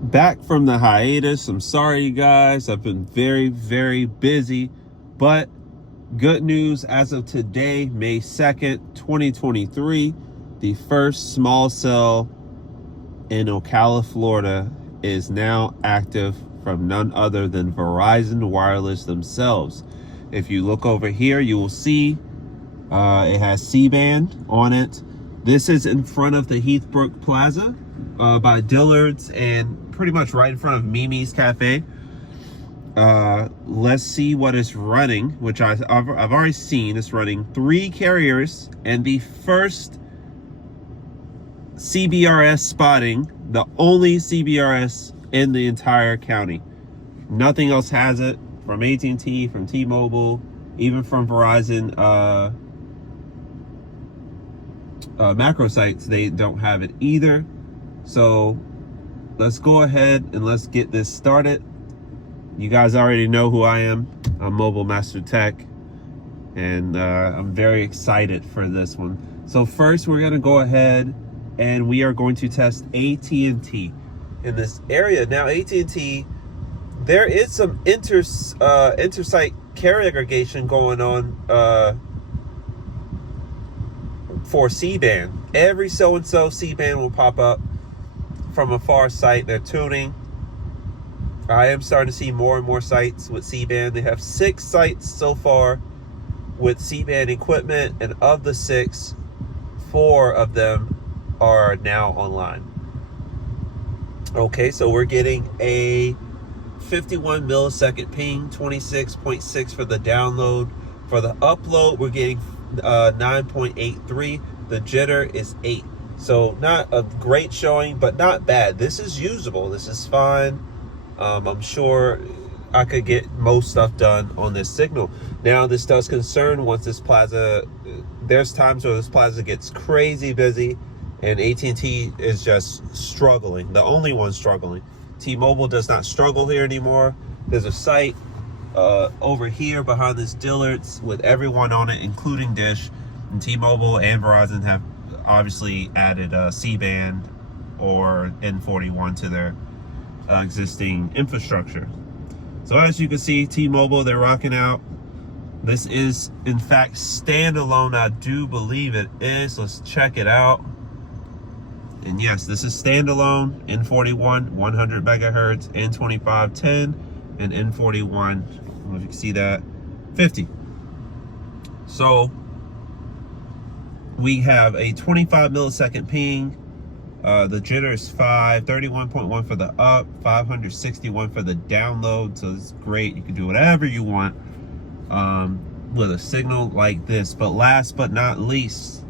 Back from the hiatus. I'm sorry, you guys. I've been very, very busy, but good news as of today, May 2nd, 2023, the first small cell in Ocala, Florida is now active from none other than Verizon Wireless themselves. If you look over here, you will see it has C-band on it. This is in front of the Heathbrook Plaza by Dillard's and pretty much right in front of Mimi's Cafe. Let's see what it's running, which I've already seen. It's running 3 carriers and the first CBRS spotting, the only CBRS in the entire county. Nothing else has it, from AT&T, from T-Mobile, even from Verizon macro sites. They don't have it either. So let's go ahead and let's get this started. You guys already know who I am. I'm Mobile Master Tech, and I'm very excited for this one. So first, we're gonna go ahead and we are going to test AT&T in this area. Now, AT&T, there is some inter-site carrier aggregation going on for C-band. Every so-and-so C-band will pop up from a far site. They're tuning. I am starting to see more and more sites with C-band. They have 6 sites so far with C-band equipment, and of the 6, 4 of them are now online. Okay, so we're getting a 51 millisecond ping, 26.6 for the download. For the upload, we're getting 9.83. The jitter is 8. So not a great showing, but not bad. This is usable. This is fine. I'm sure I could get most stuff done on this signal. Now, this does concern once this plaza, there's times where this plaza gets crazy busy and AT&T is just struggling, the only one struggling. T-Mobile does not struggle here anymore. There's a site over here behind this Dillard's with everyone on it, including Dish. And T-Mobile and Verizon have obviously added C-band or N41 to their existing infrastructure. So as you can see, T-Mobile, they're rocking out. This is in fact standalone. I do believe it is. Let's check it out. And yes, this is standalone. N41 100 megahertz, N25 10, and N41, I don't know if you can see that, 50. So we have a 25 millisecond ping. The jitter is 5, 31.1 for the up, 561 for the download. So it's great. You can do whatever you want with a signal like this. But last but not least,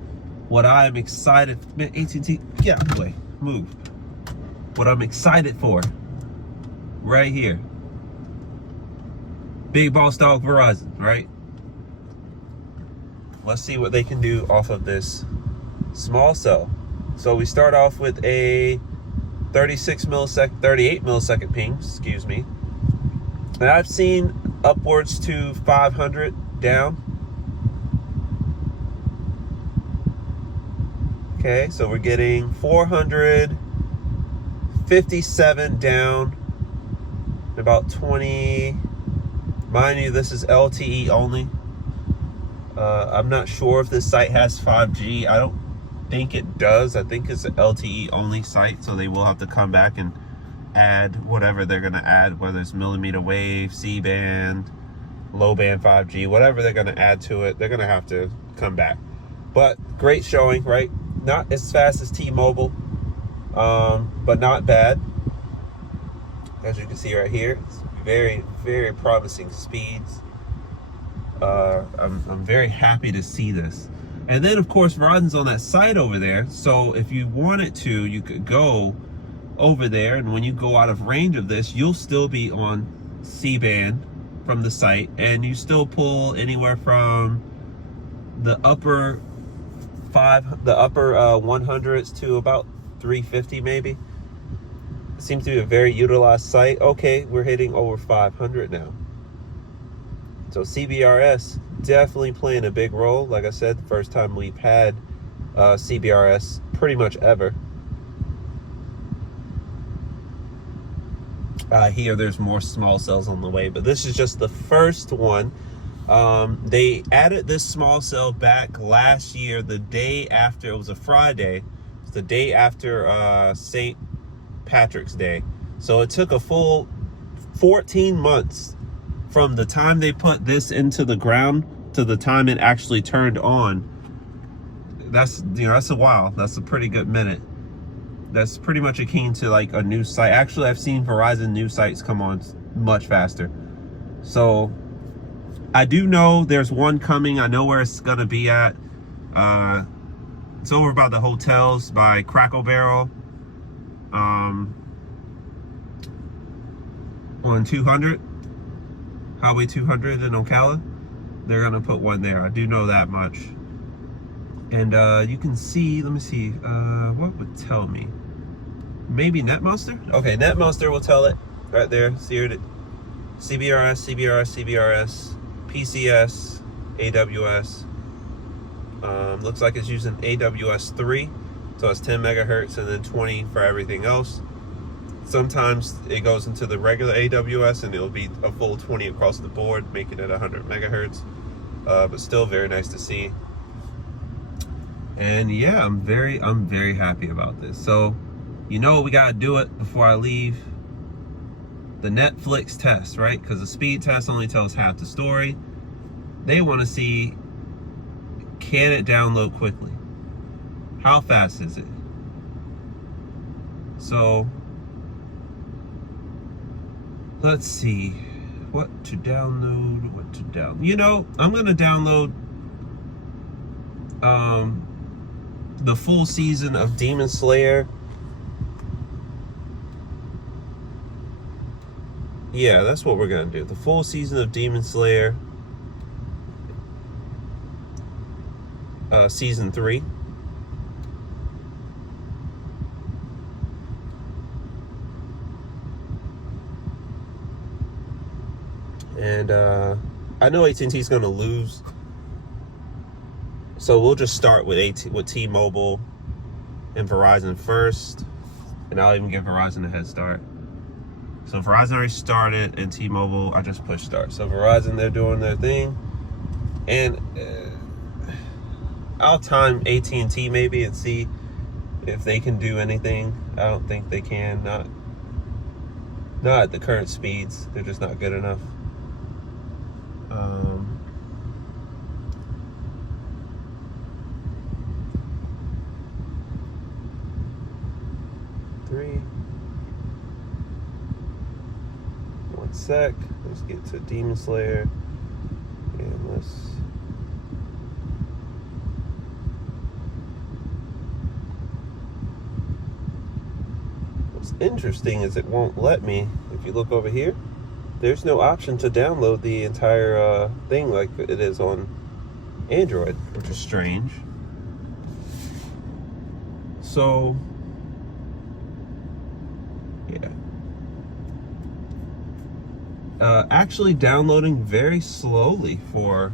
what I'm excited, man, AT&T, get out of the way, move. What I'm excited for, right here. Big boss dog Verizon, right? Let's see what they can do off of this small cell. So we start off with a 38 millisecond ping, excuse me. And I've seen upwards to 500 down. Okay, so we're getting 457 down, about 20. Mind you, this is LTE only. I'm not sure if this site has 5G. I don't think it does. I think it's an LTE only site, so they will have to come back and add whatever they're going to add, whether it's millimeter wave, C-band, low band 5G, whatever they're going to add to it, they're going to have to come back. But great showing, right? Not as fast as T-Mobile, but not bad. As you can see right here, it's very, very promising speeds. I'm very happy to see this. And then, of course, Verizon's on that site over there. So if you wanted to, you could go over there. And when you go out of range of this, you'll still be on C-band from the site. And you still pull anywhere from the upper 100s to about 350 maybe. It seems to be a very utilized site. Okay, we're hitting over 500 now. So CBRS definitely playing a big role. Like I said, the first time we've had CBRS pretty much ever. I hear there's more small cells on the way, but this is just the first one. They added this small cell back last year, the day after, it was a Friday. It's the day after St. Patrick's Day. So it took a full 14 months from the time they put this into the ground to the time it actually turned on. That's, that's a while. That's a pretty good minute. That's pretty much akin to like a new site. Actually, I've seen Verizon new sites come on much faster. So I do know there's one coming. I know where it's gonna be at. It's over by the hotels by Crackle Barrel. On 200, Highway 200 in Ocala. They're gonna put one there. I do know that much. And you can see, let me see, what would tell me? Maybe Netmonster? Okay, Netmonster will tell it right there. See it. CBRS, PCS, AWS. Looks like it's using AWS 3, so it's 10 megahertz and then 20 for everything else. Sometimes it goes into the regular AWS and it'll be a full 20 across the board, making it 100 megahertz. But still very nice to see. And yeah, I'm very happy about this. So, we gotta do it before I leave. The Netflix test, right? Because the speed test only tells half the story. They want to see, can it download quickly? How fast is it? So, let's see. What to download, I'm gonna download the full season of Demon Slayer. Yeah, that's what we're gonna do. The full season of Demon Slayer, season 3. And I know AT&T is gonna lose, so we'll just start with T-Mobile and Verizon first, and I'll even give Verizon a head start. So Verizon already started, and T-Mobile, I just pushed start. So Verizon, they're doing their thing, and I'll time AT&T maybe and see if they can do anything. I don't think they can. Not at the current speeds. They're just not good enough. One sec. Let's get to Demon Slayer. And what's interesting is it won't let me. If you look over here, there's no option to download the entire thing like it is on Android, which is strange. So, yeah. Actually downloading very slowly for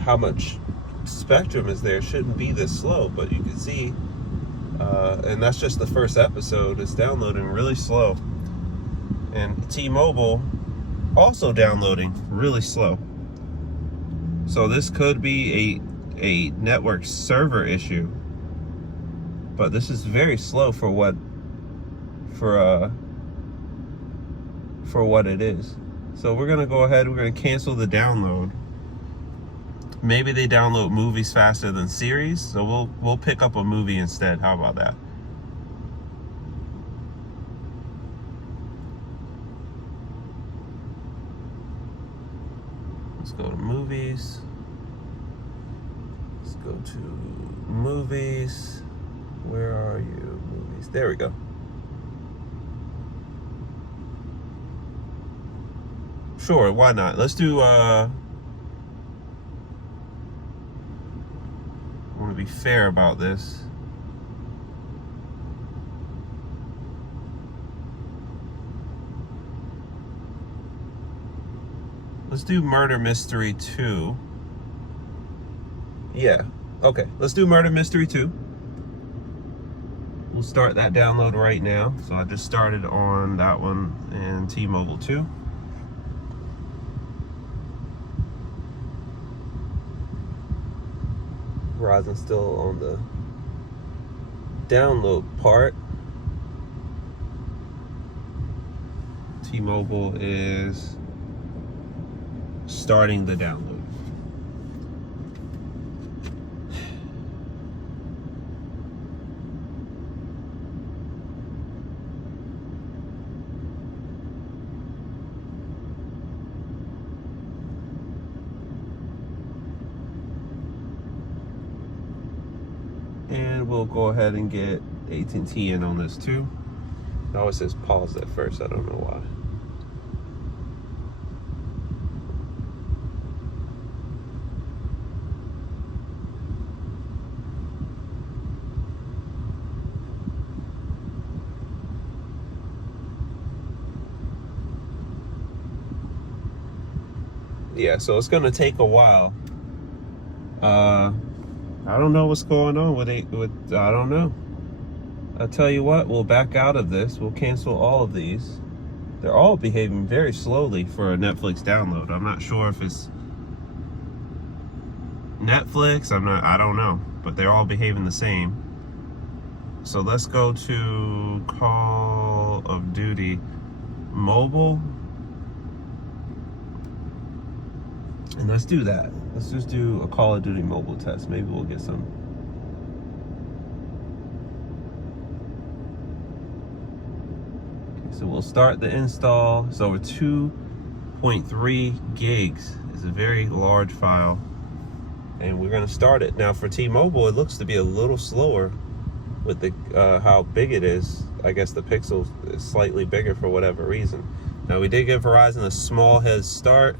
how much spectrum is there. Shouldn't be this slow, but you can see, and that's just the first episode. It's downloading really slow. And T-Mobile also downloading really slow. So this could be a network server issue, but this is very slow for what it is. So we're gonna go ahead, we're gonna cancel the download. Maybe they download movies faster than series, so we'll pick up a movie instead. How about that? Let's go to movies. Let's go to movies. Where are you? Movies. There we go. Sure, why not? Let's do, I want to be fair about this. Let's do Murder Mystery 2. Yeah, okay. Let's do Murder Mystery 2. we'll start that download right now. So I just started on that one and T-Mobile too. Verizon's still on the download part. T-Mobile is starting the download. And we'll go ahead and get AT&T in on this too. It always says pause at first, I don't know why. Yeah, so it's gonna take a while. I don't know what's going on with it. I don't know. I'll tell you what, we'll back out of this. We'll cancel all of these. They're all behaving very slowly for a Netflix download. I'm not sure if it's Netflix. I don't know, but they're all behaving the same. So let's go to Call of Duty Mobile. And let's do that. Let's just do a Call of Duty mobile test. Maybe we'll get some. Okay, so we'll start the install. It's over 2.3 gigs. It's a very large file. And we're gonna start it. Now for T-Mobile, it looks to be a little slower with the how big it is. I guess the pixel is slightly bigger for whatever reason. Now we did give Verizon a small head start,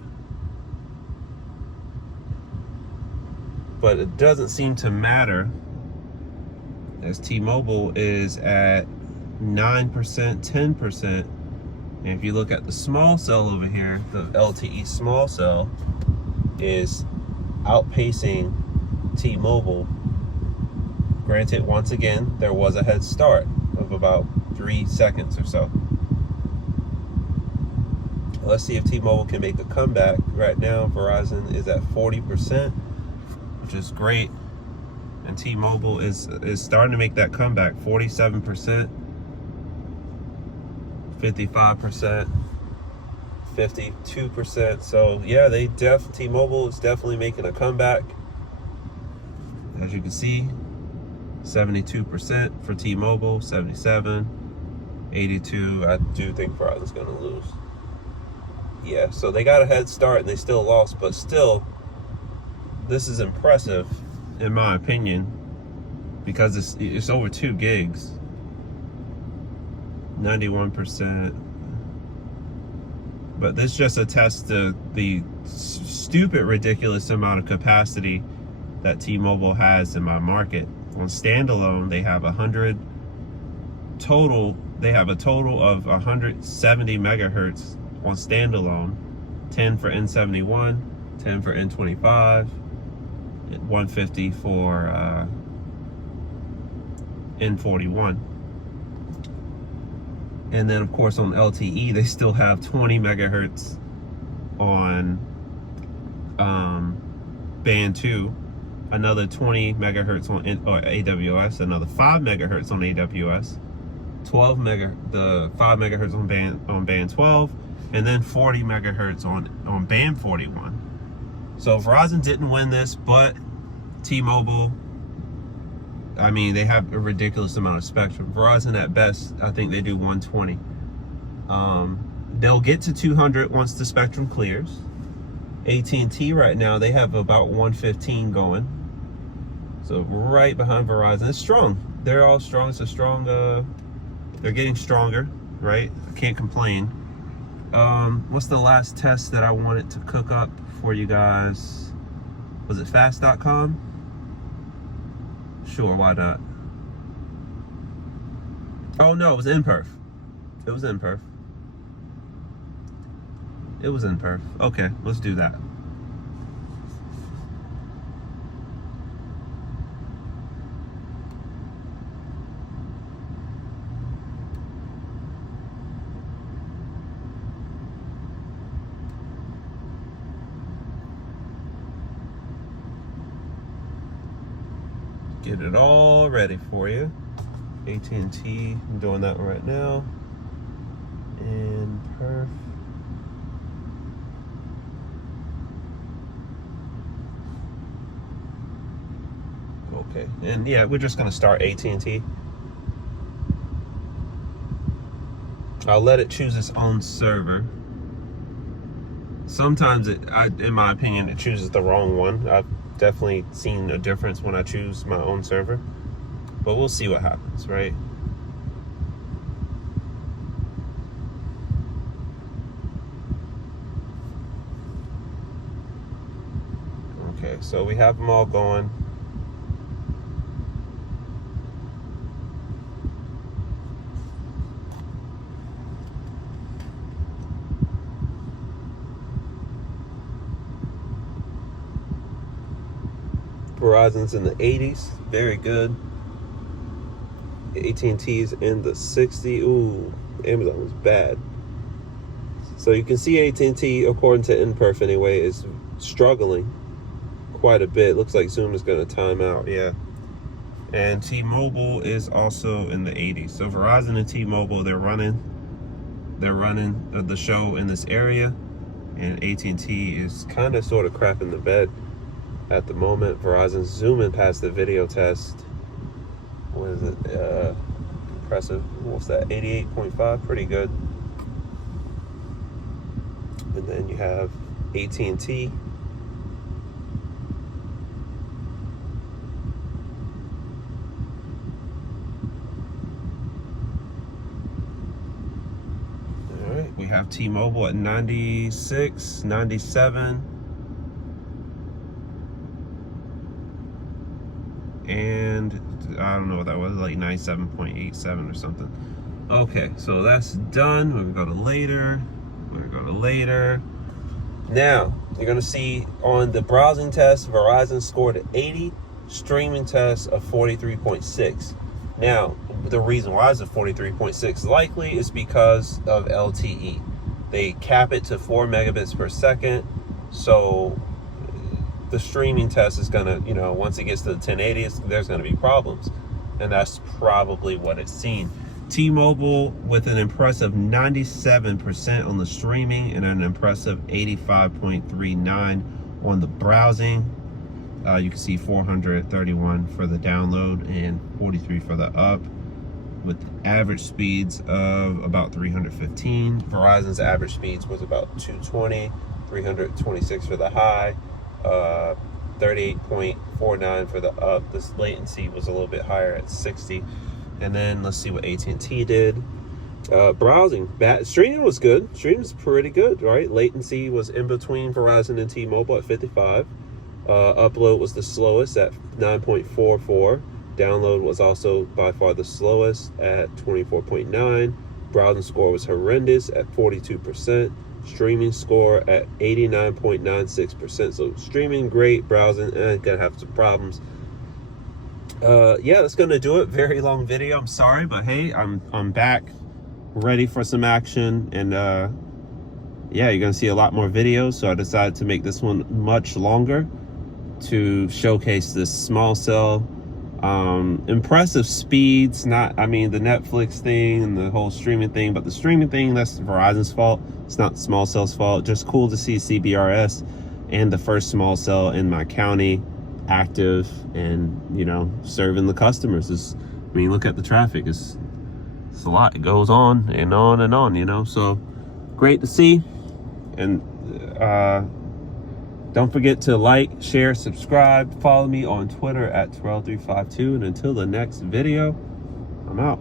but it doesn't seem to matter as T-Mobile is at 9%, 10%. And if you look at the small cell over here, the LTE small cell is outpacing T-Mobile. Granted, once again, there was a head start of about 3 seconds or so. Let's see if T-Mobile can make a comeback. Right now, Verizon is at 40%. Which is great, and T-Mobile is starting to make that comeback. 47%, 55%, 52%. So yeah, T-Mobile is definitely making a comeback. As you can see, 72% for T-Mobile, 77, 82. I do think Verizon's going to lose. Yeah, so they got a head start and they still lost, but still, this is impressive, in my opinion, because it's over 2 gigs. 91%. But this just attests to the stupid, ridiculous amount of capacity that T-Mobile has in my market. On standalone, they have a total of 170 megahertz on standalone, 10 for N71, 10 for N25. 150 for N41. And then of course on LTE they still have 20 megahertz on band 2, another 20 megahertz on AWS, another 5 megahertz on AWS, the 5 megahertz on band 12, and then 40 megahertz on band 41. So Verizon didn't win this, but T-Mobile, I mean, they have a ridiculous amount of spectrum. Verizon at best, I think they do 120. They'll get to 200 once the spectrum clears. AT&T right now, they have about 115 going. So right behind Verizon. It's strong. They're all strong. It's a strong, they're getting stronger, right? I can't complain. What's the last test that I wanted to cook up for you guys? Was it fast.com? Sure, why not? Oh no, it was InPerf. It was InPerf. It was InPerf. Okay, let's do that. get it all ready for you. AT&T, I'm doing that right now. And perf. Okay, and yeah, we're just gonna start AT&T. I'll let it choose its own server. Sometimes in my opinion, it chooses the wrong one. I've definitely seen a difference when I choose my own server, but we'll see what happens, right? Okay, so we have them all going. Verizon's in the 80s, very good. AT&T's in the 60. Ooh, Amazon was bad. So you can see AT&T, according to InPerf anyway, is struggling quite a bit. Looks like Zoom is going to time out, yeah. And T-Mobile is also in the 80s. So Verizon and T-Mobile, they're running the show in this area, and AT&T is kind of sort of crapping the bed at the moment. Verizon's zooming past the video test. What is it? Impressive. What's that? 88.5. Pretty good. And then you have AT&T. All right. We have T-Mobile at 96, 97. And I don't know what that was, like 97.87 or something. Okay, so that's done. We're gonna go to later. We're gonna go to later. Now, you're gonna see on the browsing test, Verizon scored at 80, streaming test of 43.6. Now, the reason why is a 43.6 likely is because of LTE. They cap it to 4 megabits per second. So the streaming test is gonna, once it gets to the 1080s, there's gonna be problems. And that's probably what it's seen. T-Mobile with an impressive 97% on the streaming and an impressive 85.39 on the browsing. You can see 431 for the download and 43 for the up, with average speeds of about 315. Verizon's average speeds was about 220, 326 for the high, 38.49 for the up. This latency was a little bit higher at 60. And then let's see what AT&T did. Browsing, streaming was good. Streaming was pretty good, right? Latency was in between Verizon and T-Mobile at 55. Upload was the slowest at 9.44. Download was also by far the slowest at 24.9. Browsing score was horrendous at 42%. Streaming score at 89.96%. So streaming great, browsing gonna have some problems. Yeah, that's gonna do it. Very long video. I'm sorry, but hey, I'm back, ready for some action, and yeah, you're gonna see a lot more videos. So I decided to make this one much longer to showcase this small cell. Impressive speeds, the Netflix thing and the whole streaming thing, but the streaming thing, that's Verizon's fault. It's not small cell's fault. Just cool to see CBRS and the first small cell in my county active and, serving the customers. Look at the traffic. It's a lot. It goes on and on and on, so great to see. And don't forget to like, share, subscribe, follow me on Twitter at 12352. And until the next video, I'm out.